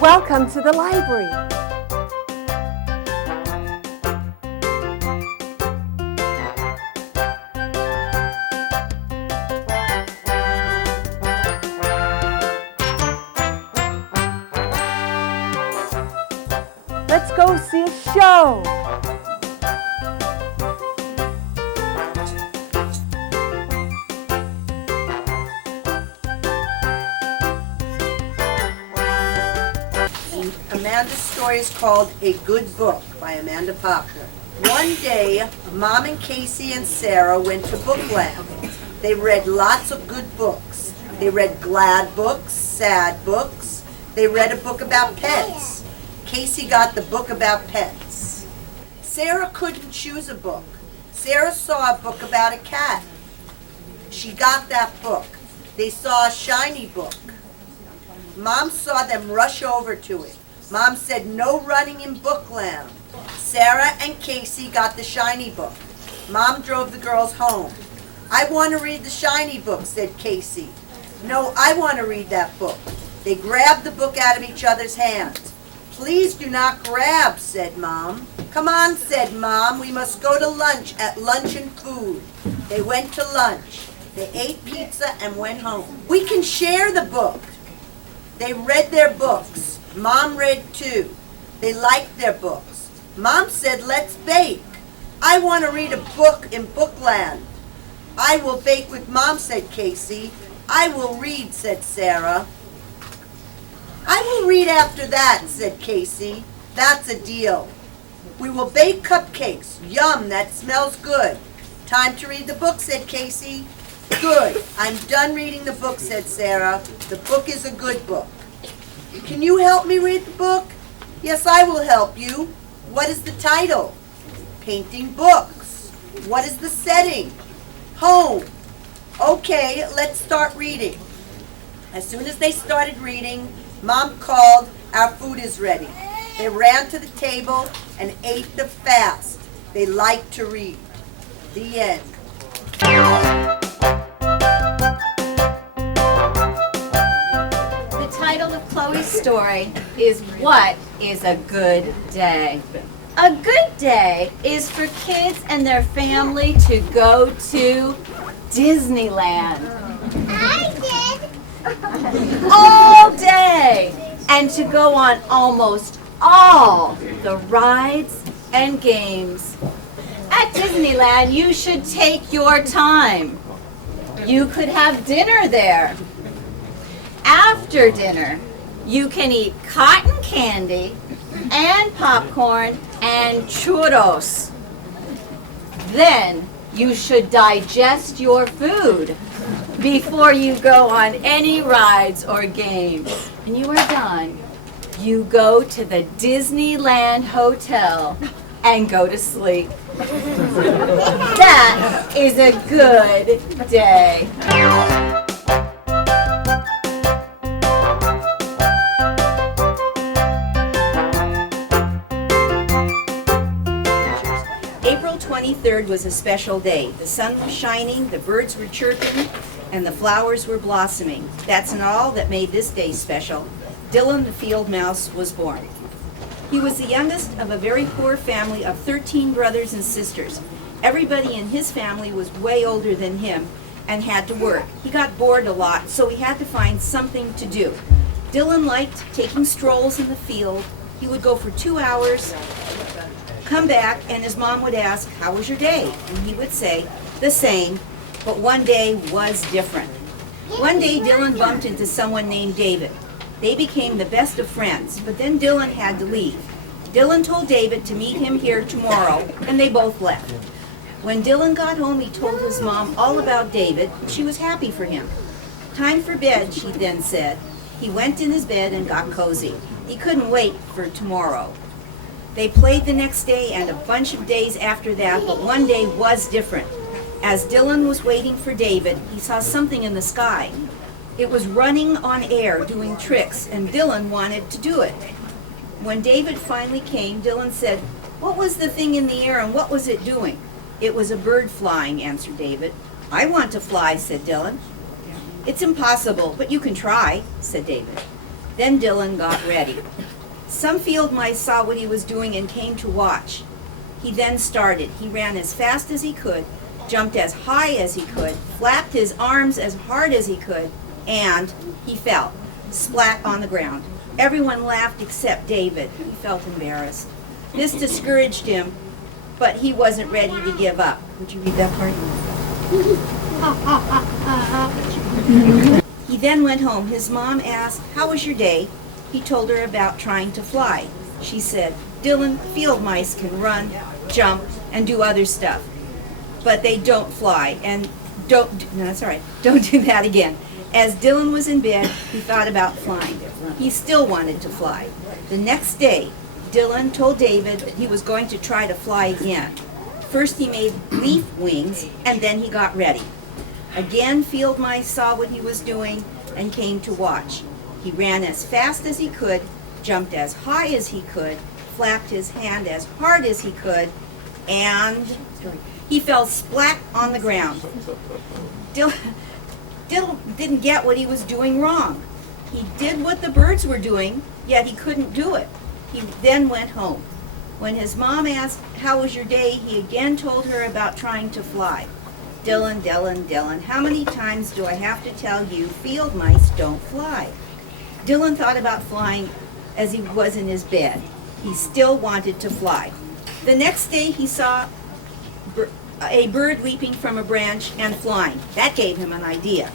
Welcome to the library. Let's go see a show. Amanda's story is called A Good Book by Amanda Parker. One day, Mom and Casey and Sarah went to Bookland. They read lots of good books. They read glad books, sad books. They read a book about pets. Casey got the book about pets. Sarah couldn't choose a book. Sarah saw a book about a cat. She got that book. They saw a shiny book. Mom saw them rush over to it. Mom said, "No running in Bookland." Sarah and Casey got the shiny book. Mom drove the girls home. "I want to read the shiny book," said Casey. "No, I want to read that book." They grabbed the book out of each other's hands. "Please do not grab," said Mom. "Come on," said Mom. "We must go to lunch at Luncheon Food." They went to lunch. They ate pizza and went home. "We can share the book." They read their books. Mom read too. They liked their books. Mom said, "Let's bake." "I want to read a book in Bookland." "I will bake with Mom," said Casey. "I will read," said Sarah. "I will read after that," said Casey. "That's a deal." "We will bake cupcakes." "Yum, that smells good." "Time to read the book," said Casey. "Good. I'm done reading the book," said Sarah. "The book is a good book." "Can you help me read the book?" "Yes, I will help you." "What is the title?" "Painting Books." "What is the setting?" "Home." "Okay, let's start reading." As soon as they started reading, Mom called, "Our food is ready." They ran to the table and ate the fast. They liked to read. The end. The title of Chloe's story is What is a Good Day? A good day is for kids and their family to go to Disneyland. I did. All day and to go on almost all the rides and games. At Disneyland, you should take your time. You could have dinner there. After dinner, you can eat cotton candy and popcorn and churros. Then you should digest your food before you go on any rides or games. When you are done, you go to the Disneyland Hotel and go to sleep. That is a good day. April 23rd was a special day. The sun was shining, the birds were chirping, and the flowers were blossoming. That's not all that made this day special. Dylan the field mouse was born. He was the youngest of a very poor family of 13 brothers and sisters. Everybody in his family was way older than him and had to work. He got bored a lot, so he had to find something to do. Dylan liked taking strolls in the field. He would go for 2 hours, come back, and his mom would ask, "How was your day?" And he would say, "The same," but one day was different. One day Dylan bumped into someone named David. They became the best of friends, but then Dylan had to leave. Dylan told David to meet him here tomorrow, and they both left. When Dylan got home, he told his mom all about David. She was happy for him. "Time for bed," she then said. He went in his bed and got cozy. He couldn't wait for tomorrow. They played the next day and a bunch of days after that, but one day was different. As Dylan was waiting for David, he saw something in the sky. It was running on air, doing tricks, and Dylan wanted to do it. When David finally came, Dylan said, "What was the thing in the air and what was it doing?" "It was a bird flying," answered David. "I want to fly," said Dylan. "It's impossible, but you can try," said David. Then Dylan got ready. Some field mice saw what he was doing and came to watch. He then started. He ran as fast as he could, jumped as high as he could, flapped his arms as hard as he could, and he fell, splat on the ground. Everyone laughed except David. He felt embarrassed. This discouraged him, but he wasn't ready to give up. Would you read that part? He then went home. His mom asked, "How was your day?" He told her about trying to fly. She said, "Dylan, field mice can run, jump, and do other stuff, but they don't fly, and no, that's all right, don't do that again." As Dylan was in bed, he thought about flying. He still wanted to fly. The next day, Dylan told David that he was going to try to fly again. First he made leaf wings, and then he got ready. Again, field mice saw what he was doing and came to watch. He ran as fast as he could, jumped as high as he could, flapped his hand as hard as he could, and he fell splat on the ground. Dylan didn't get what he was doing wrong. He did what the birds were doing, yet he couldn't do it. He then went home. When his mom asked, "How was your day?" he again told her about trying to fly. "Dylan, Dylan, Dylan, how many times do I have to tell you field mice don't fly?" Dylan thought about flying as he was in his bed. He still wanted to fly. The next day he saw a bird leaping from a branch and flying. That gave him an idea.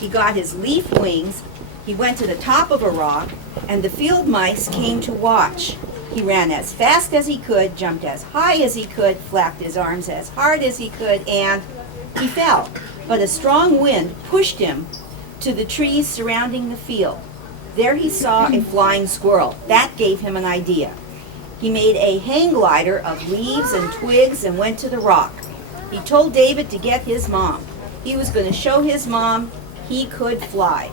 He got his leaf wings, he went to the top of a rock, and the field mice came to watch. He ran as fast as he could, jumped as high as he could, flapped his arms as hard as he could, and he fell. But a strong wind pushed him to the trees surrounding the field. There he saw a flying squirrel. That gave him an idea. He made a hang glider of leaves and twigs and went to the rock. He told David to get his mom. He was going to show his mom he could fly.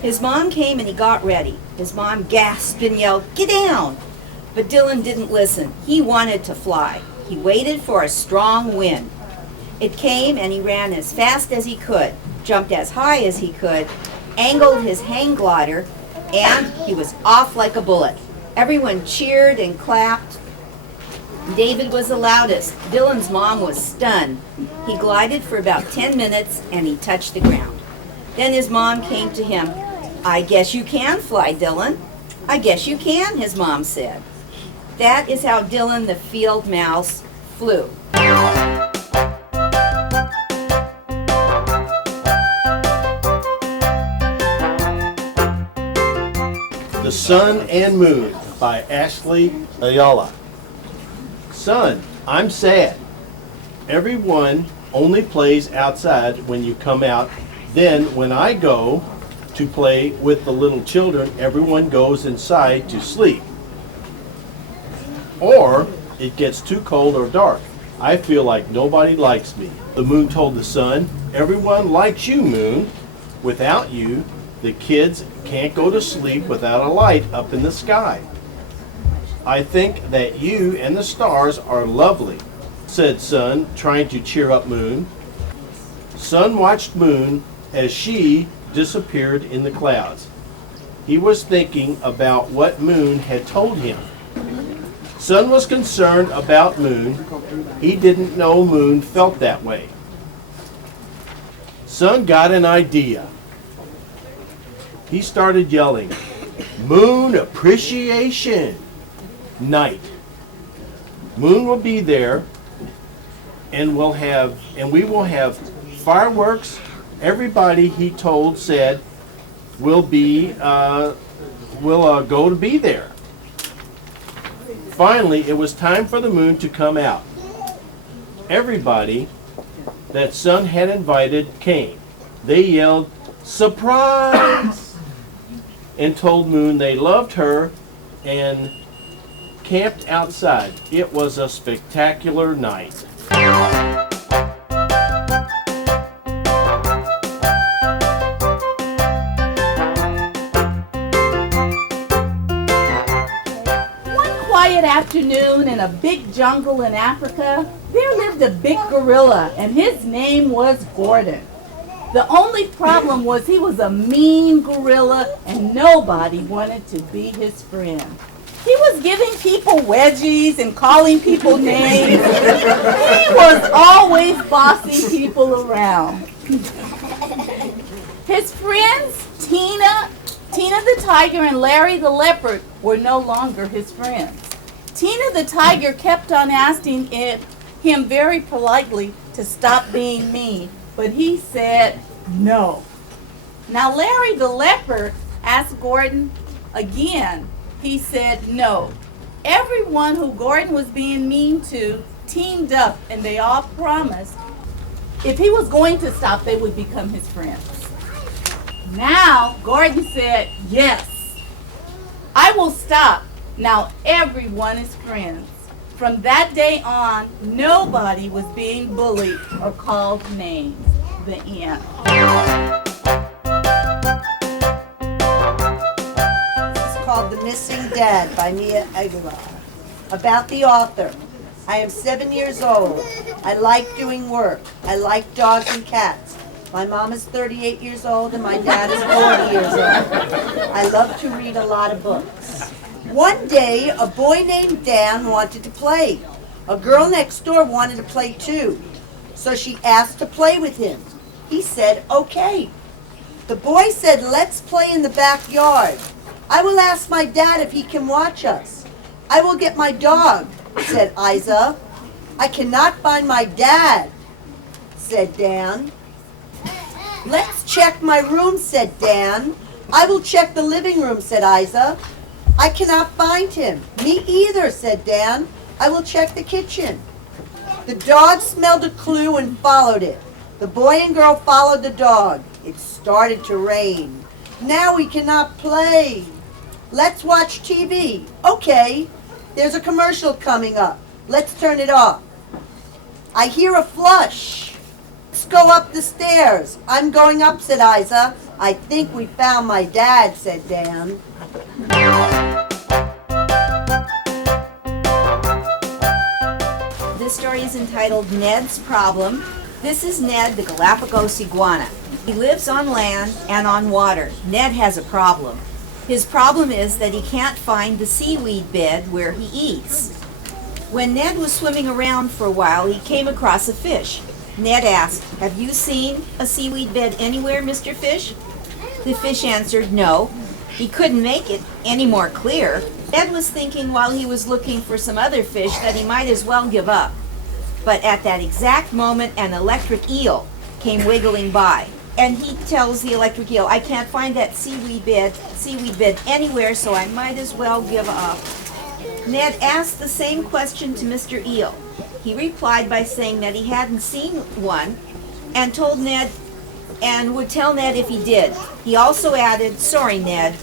His mom came and he got ready. His mom gasped and yelled, "Get down!" But Dylan didn't listen. He wanted to fly. He waited for a strong wind. It came and he ran as fast as he could, jumped as high as he could, angled his hang glider, and he was off like a bullet. Everyone cheered and clapped. David was the loudest. Dylan's mom was stunned. He glided for about 10 minutes and he touched the ground. Then his mom came to him. "I guess you can fly, Dylan." "I guess you can," his mom said. That is how Dylan the field mouse flew. The Sun and Moon by Ashley Ayala. Son, I'm sad. Everyone only plays outside when you come out. Then when I go to play with the little children, everyone goes inside to sleep. Or it gets too cold or dark. I feel like nobody likes me. The moon told the sun, "Everyone likes you, moon. Without you, the kids can't go to sleep without a light up in the sky. I think that you and the stars are lovely," said Sun, trying to cheer up Moon. Sun watched Moon as she disappeared in the clouds. He was thinking about what Moon had told him. Sun was concerned about Moon. He didn't know Moon felt that way. Sun got an idea. He started yelling, "Moon appreciation night. Moon will be there, and we will have fireworks. Everybody," he told, said, will go to be there. Finally, it was time for the moon to come out. Everybody that Sun had invited came. They yelled, "Surprise!" and told Moon they loved her and camped outside. It was a spectacular night. One quiet afternoon in a big jungle in Africa, there lived a big gorilla, and his name was Gordon. The only problem was he was a mean gorilla and nobody wanted to be his friend. He was giving people wedgies and calling people names. He was always bossing people around. His friends, Tina the tiger and Larry the leopard, were no longer his friends. Tina the tiger kept on asking him very politely to stop being mean, but he said no. Now Larry the leopard asked Gordon again. He said no. Everyone who Gordon was being mean to teamed up and they all promised if he was going to stop, they would become his friends. Now Gordon said, yes, I will stop. Now everyone is friends. From that day on, nobody was being bullied or called names. The end. It's called The Missing Dad by Mia Aguilar. About the author. I am 7 years old. I like doing work. I like dogs and cats. My mom is 38 years old and my dad is 40 years old. I love to read a lot of books. One day, a boy named Dan wanted to play. A girl next door wanted to play too. So she asked to play with him. He said, okay. The boy said, let's play in the backyard. I will ask my dad if he can watch us. I will get my dog, said Isa. I cannot find my dad, said Dan. Let's check my room, said Dan. I will check the living room, said Isa. I cannot find him. Me either, said Dan. I will check the kitchen. The dog smelled a clue and followed it. The boy and girl followed the dog. It started to rain. Now we cannot play. Let's watch TV. Okay, there's a commercial coming up. Let's turn it off. I hear a flush. Let's go up the stairs. I'm going up, said Isa. I think we found my dad, said Dan. This story is entitled Ned's Problem. This is Ned, the Galapagos iguana. He lives on land and on water. Ned has a problem. His problem is that he can't find the seaweed bed where he eats. When Ned was swimming around for a while, he came across a fish. Ned asked, have you seen a seaweed bed anywhere, Mr. Fish? The fish answered no. He couldn't make it any more clear. Ned was thinking while he was looking for some other fish that he might as well give up. But at that exact moment, an electric eel came wiggling by. And he tells the electric eel, I can't find that seaweed bed anywhere, so I might as well give up. Ned asked the same question to Mr. Eel. He replied by saying that he hadn't seen one and told Ned and would tell Ned if he did. He also added, sorry, Ned.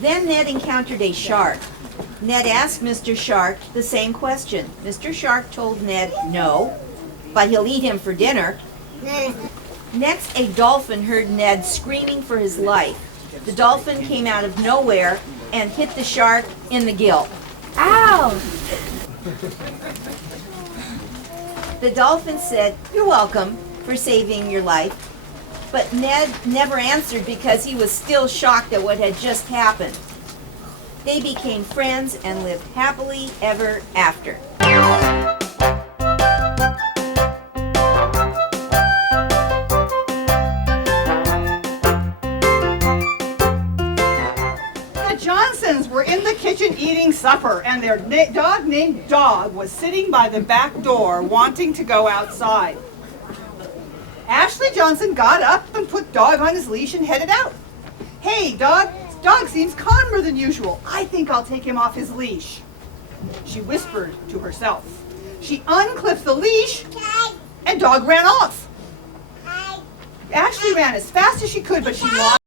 Then Ned encountered a shark. Ned asked Mr. Shark the same question. Mr. Shark told Ned no, but he'll eat him for dinner. Next, a dolphin heard Ned screaming for his life. The dolphin came out of nowhere and hit the shark in the gill. Ow! The dolphin said, you're welcome for saving your life. But Ned never answered because he was still shocked at what had just happened. They became friends and lived happily ever after. The Johnsons were in the kitchen eating supper, and their dog named Dog was sitting by the back door wanting to go outside. Ashley Johnson got up and put Dog on his leash and headed out. Hey, Dog seems calmer than usual. I think I'll take him off his leash, she whispered to herself. She unclipped the leash, and Dog ran off. Ashley ran as fast as she could, but she lost.